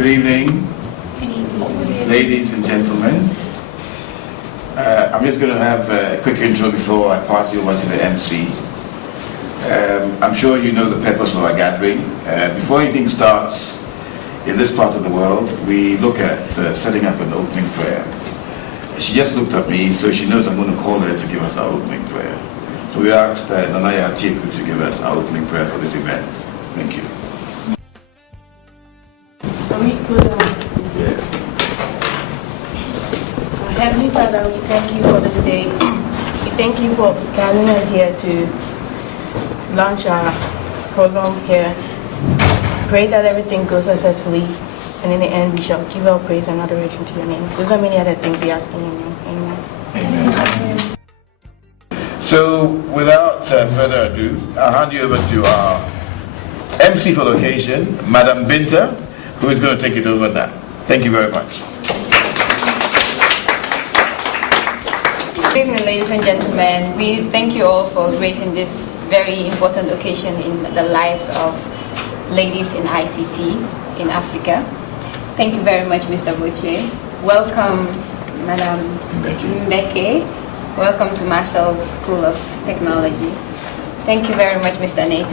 Good evening, ladies and gentlemen. I'm just going to have a quick intro before I pass you over to the MC. I'm sure you know the purpose of our gathering. Before anything starts in this part of the world, we look at setting up an opening prayer. She just looked at me, so she knows I'm going to call her to give us our opening prayer. So we asked Nanaya Tieku to give us our opening prayer for this event. Thank you. Yes. Heavenly Father, we thank you for this day. We thank you for gathering us here to launch our program here. Pray that everything goes successfully, and in the end we shall give our praise and adoration to your name. Those are many other things we ask in your name. Amen. Amen. So without further ado, I'll hand you over to our MC for the occasion, Madam Binta, who is going to take it over now. Thank you very much. Good evening, ladies and gentlemen. We thank you all for gracing this very important occasion in the lives of ladies in ICT in Africa. Thank you very much, Mr. Boche. Welcome, Madam Mbeke. Welcome to Marshall School of Technology. Thank you very much, Mr. Nate.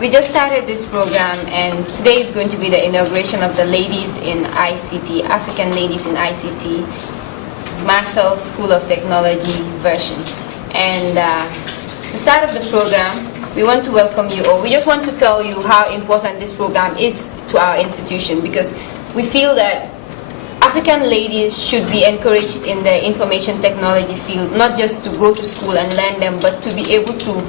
We just started this program, and today is going to be the inauguration of the Ladies in ICT, African Ladies in ICT, Marshall School of Technology version. And to start off the program, we want to welcome you all. We just want to tell you how important this program is to our institution, because we feel that African ladies should be encouraged in the information technology field, not just to go to school and learn them, but to be able to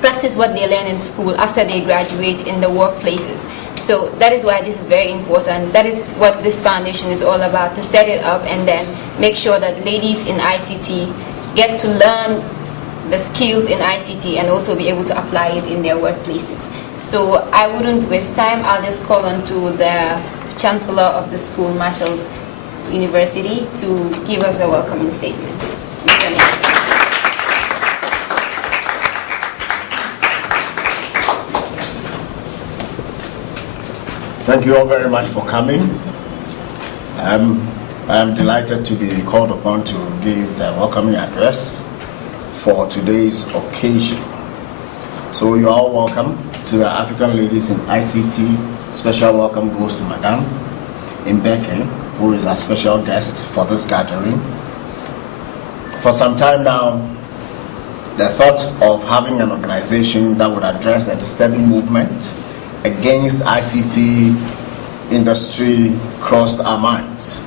practice what they learn in school after they graduate in the workplaces. So that is why this is very important. That is what this foundation is all about, to set it up and then make sure that ladies in ICT get to learn the skills in ICT and also be able to apply it in their workplaces. So I wouldn't waste time. I'll just call on to the Chancellor of the school, Marshall University, to give us a welcoming statement. Mr. Mayor. Thank you all very much for coming. I am delighted to be called upon to give the welcoming address for today's occasion. So you are all welcome to the African Ladies in ICT. Special welcome goes to Madame Mbeke, who is a special guest for this gathering. For some time now, the thought of having an organization that would address the disturbing movement against ICT industry crossed our minds.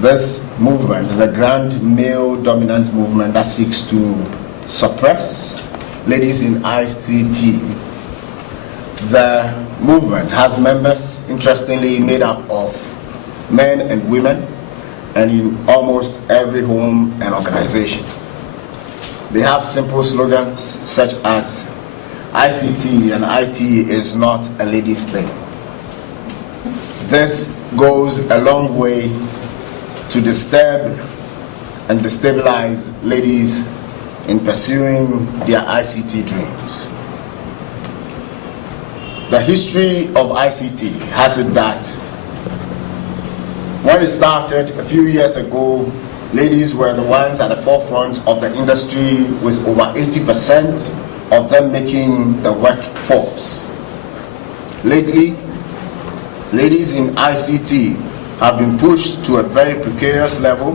This movement is a grand male dominant movement that seeks to suppress ladies in ICT. The movement has members, interestingly, made up of men and women, and in almost every home and organization. They have simple slogans such as ICT and IT is not a lady's thing. This goes a long way to disturb and destabilize ladies in pursuing their ICT dreams. The history of ICT has it that when it started a few years ago, ladies were the ones at the forefront of the industry, with over 80% of them making the workforce. Lately, ladies in ICT have been pushed to a very precarious level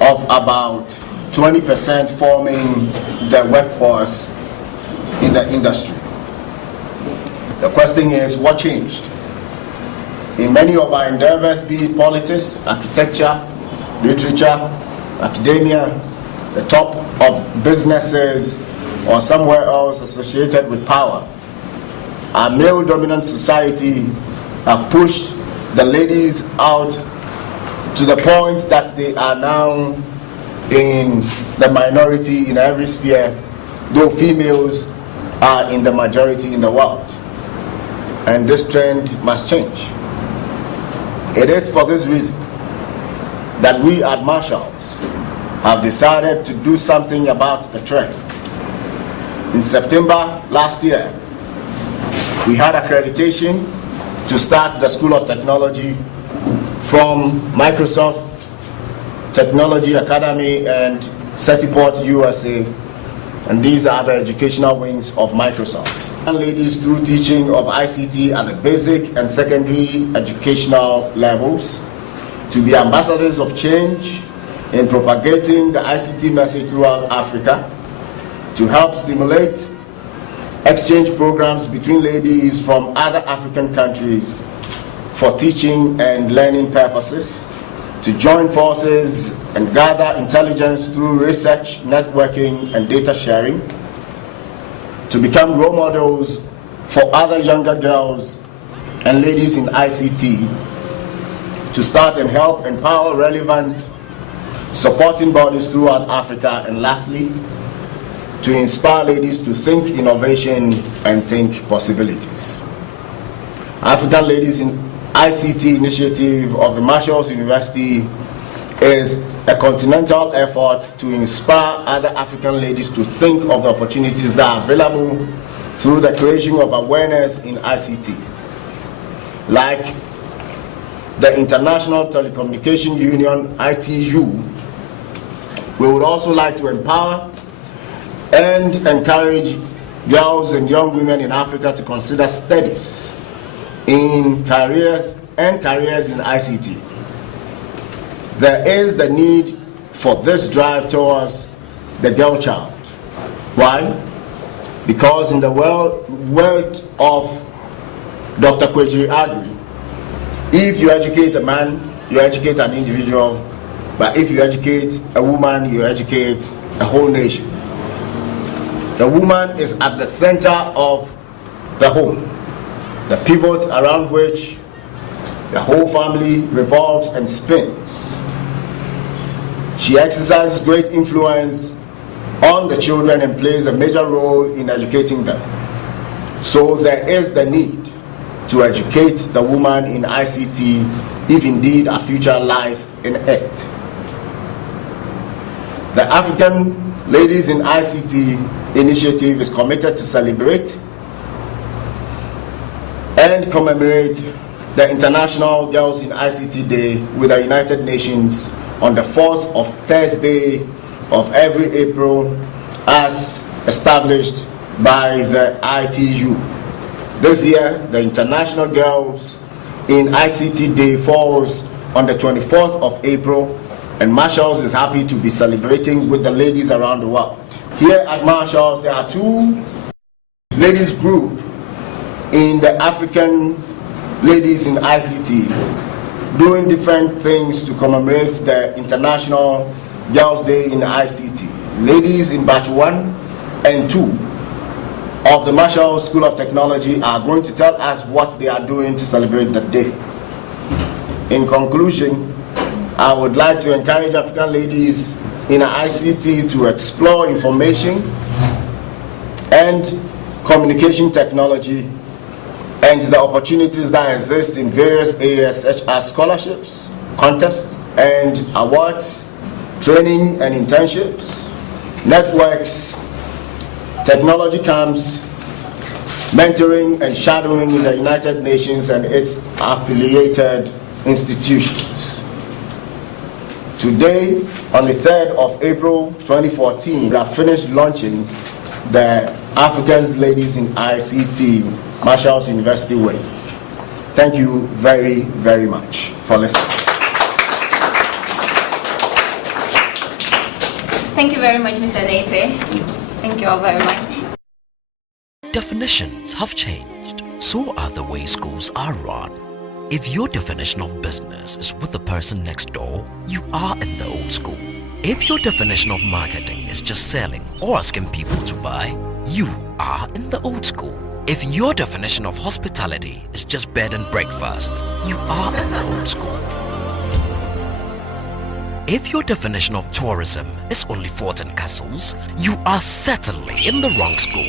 of about 20% forming the workforce in the industry. The question is, what changed? In many of our endeavors, be it politics, architecture, literature, academia, the top of businesses, or somewhere else associated with power, our male-dominant society have pushed the ladies out to the point that they are now in the minority in every sphere, though females are in the majority in the world. And this trend must change. It is for this reason that we at Marshalls have decided to do something about the trend. In September last year, We had accreditation to start the School of Technology from Microsoft Technology Academy and Certiport USA, and these are the educational wings of Microsoft. And ladies through teaching of ICT at the basic and secondary educational levels to be ambassadors of change in propagating the ICT message throughout Africa, to help stimulate exchange programs between ladies from other African countries for teaching and learning purposes, to join forces and gather intelligence through research, networking, and data sharing, to become role models for other younger girls and ladies in ICT, to start and help empower relevant supporting bodies throughout Africa, and lastly, to inspire ladies to think innovation and think possibilities. African Ladies in ICT initiative of the Marshalls University is a continental effort to inspire other African ladies to think of the opportunities that are available through the creation of awareness in ICT. Like the International Telecommunication Union, ITU, we would also like to empower and encourage girls and young women in Africa to consider studies in careers in ICT. There is the need for this drive towards the girl child. Why? Because in the world of Dr. Kwejiri Agri, if you educate a man, you educate an individual, but if you educate a woman, you educate a whole nation. The woman is at the center of the home, the pivot around which the whole family revolves and spins. She exercises great influence on the children and plays a major role in educating them. So there is the need to educate the woman in ICT, if indeed our future lies in it. The African Ladies in ICT initiative is committed to celebrate and commemorate the International Girls in ICT Day with the United Nations on the 4th of Thursday of every April as established by the ITU. This year, the International Girls in ICT Day falls on the 24th of April, and Marshalls is happy to be celebrating with the ladies around the world. Here at Marshalls, there are two ladies group in the African Ladies in ICT doing different things to commemorate the International Girls Day in ICT. Ladies in batch 1 and 2 of the Marshall School of Technology are going to tell us what they are doing to celebrate the day. In conclusion, I would like to encourage African ladies in ICT to explore information and communication technology and the opportunities that exist in various areas such as scholarships, contests and awards, training and internships, networks, technology camps, mentoring and shadowing in the United Nations and its affiliated institutions. Today, on the 3rd of April 2014, we have finished launching the African Ladies in ICT Marshalls University Way. Thank you very, very much for listening. Thank you very much, Mr. Nate. Thank you all very much. Definitions have changed, so are the way schools are run. If your definition of business is with the person next door, you are in the old school. If your definition of marketing is just selling or asking people to buy, you are in the old school. If your definition of hospitality is just bed and breakfast, you are in the old school. If your definition of tourism is only forts and castles, you are certainly in the wrong school.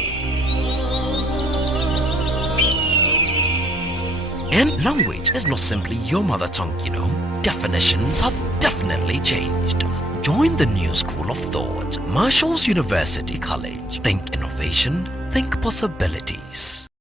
And language is not simply your mother tongue, you know. Definitions have definitely changed. Join the new school of thought, Marshalls University College. Think innovation, think possibilities.